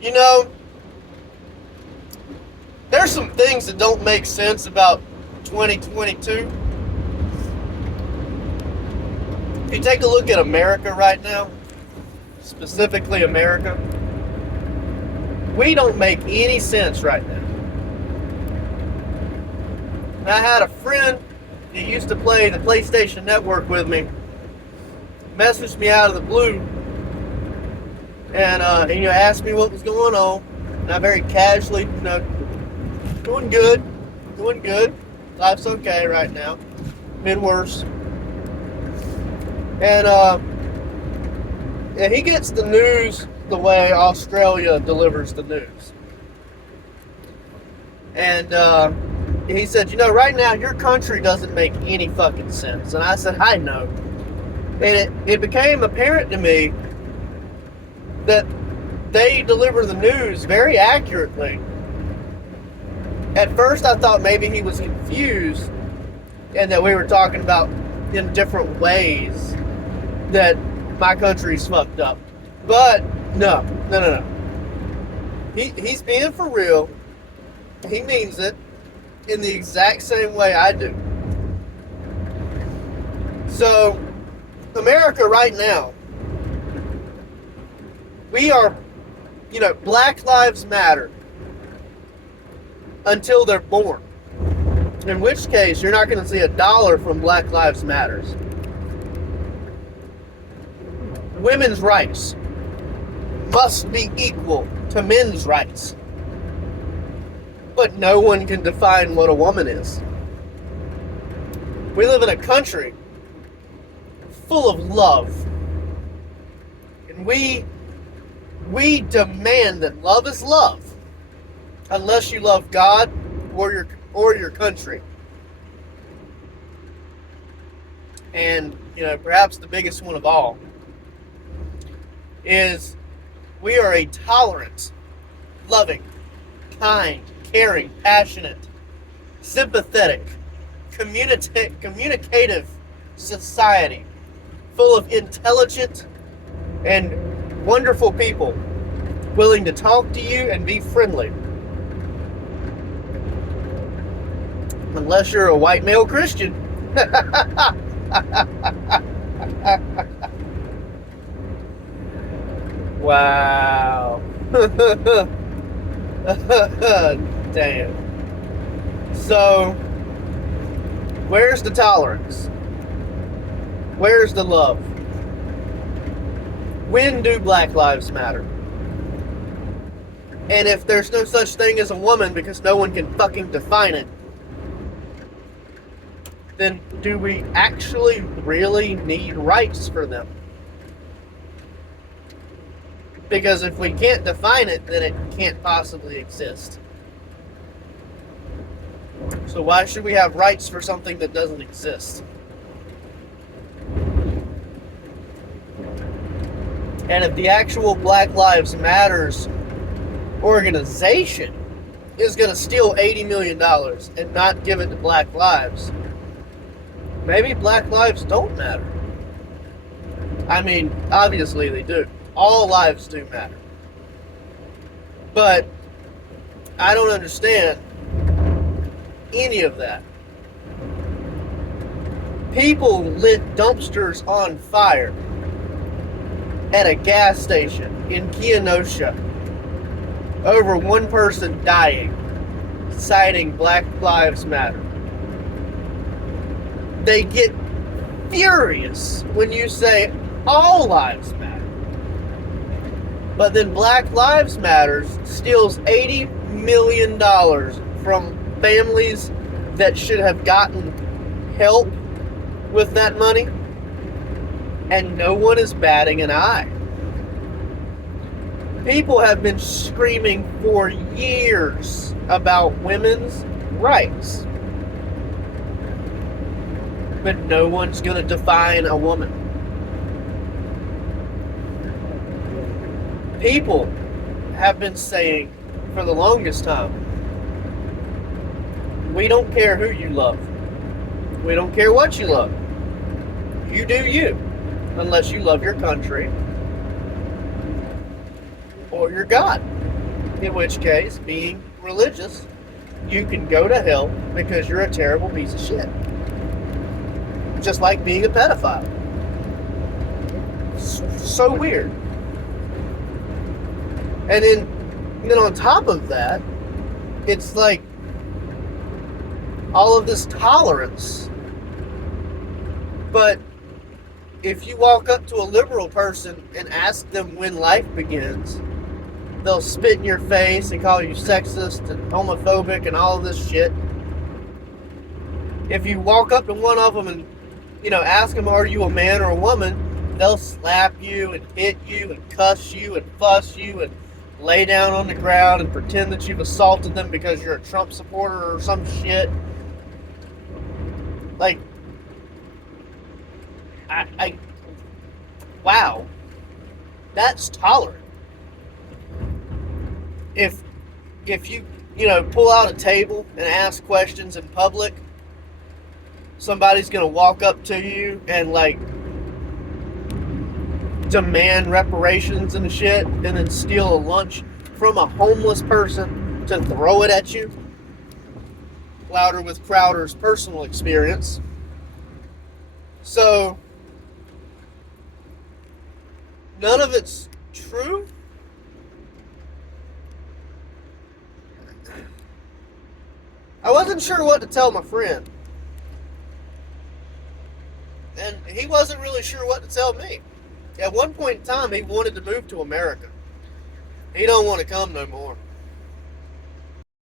You know, there's some things that don't make sense about 2022. If you take a look at America right now, specifically America, we don't make any sense right now. I had a friend that used to play the PlayStation Network with me, messaged me out of the blue, and asked me what was going on. And I very casually, doing good, doing good. Life's okay right now. Been worse. And he gets the news the way Australia delivers the news. And he said, right now your country doesn't make any fucking sense. And I said, I know. And it became apparent to me that they deliver the news very accurately. At first I thought maybe he was confused and that we were talking about in different ways that my country's fucked up. But no. He's being for real. He means it in the exact same way I do. So, America right now, we are, Black Lives Matter until they're born. In which case, you're not going to see $1 from Black Lives Matters. Women's rights must be equal to men's rights. But no one can define what a woman is. We live in a country full of love. And we demand that love is love. Unless you love God or your country. And, perhaps the biggest one of all is we are a tolerant, loving, kind, caring, passionate, sympathetic, communicative society full of intelligent and wonderful people willing to talk to you and be friendly. Unless you're a white male Christian. Wow. Damn. So, where's the tolerance? Where's the love? When do Black Lives matter? And if there's no such thing as a woman because no one can fucking define it, then do we actually really need rights for them? Because if we can't define it, then it can't possibly exist. So why should we have rights for something that doesn't exist? And if the actual Black Lives Matters organization is going to steal $80 million and not give it to Black Lives, maybe Black Lives don't matter. I mean, obviously they do. All lives do matter. But I don't understand any of that. People lit dumpsters on fire at a gas station in Kenosha over one person dying, citing Black Lives Matter. They get furious when you say all lives matter. But then Black Lives Matter steals $80 million from families that should have gotten help with that money, and no one is batting an eye. People have been screaming for years about women's rights, but no one's going to define a woman. People have been saying for the longest time, we don't care who you love. We don't care what you love. You do you, unless you love your country or your God. In which case, being religious, you can go to hell because you're a terrible piece of shit. Just like being a pedophile. So weird. And then on top of that, it's like all of this tolerance. But if you walk up to a liberal person and ask them when life begins, they'll spit in your face and call you sexist and homophobic and all of this shit. If you walk up to one of them and, ask them, are you a man or a woman, they'll slap you and hit you and cuss you and fuss you and lay down on the ground and pretend that you've assaulted them because you're a Trump supporter or some shit. Like, wow, that's tolerant. If you pull out a table and ask questions in public, somebody's gonna walk up to you and like demand reparations and shit, and then steal a lunch from a homeless person to throw it at you. Louder with Crowder's personal experience. So none of it's true. I wasn't sure what to tell my friend. And he wasn't really sure what to tell me. At one point in time, he wanted to move to America. He don't want to come no more.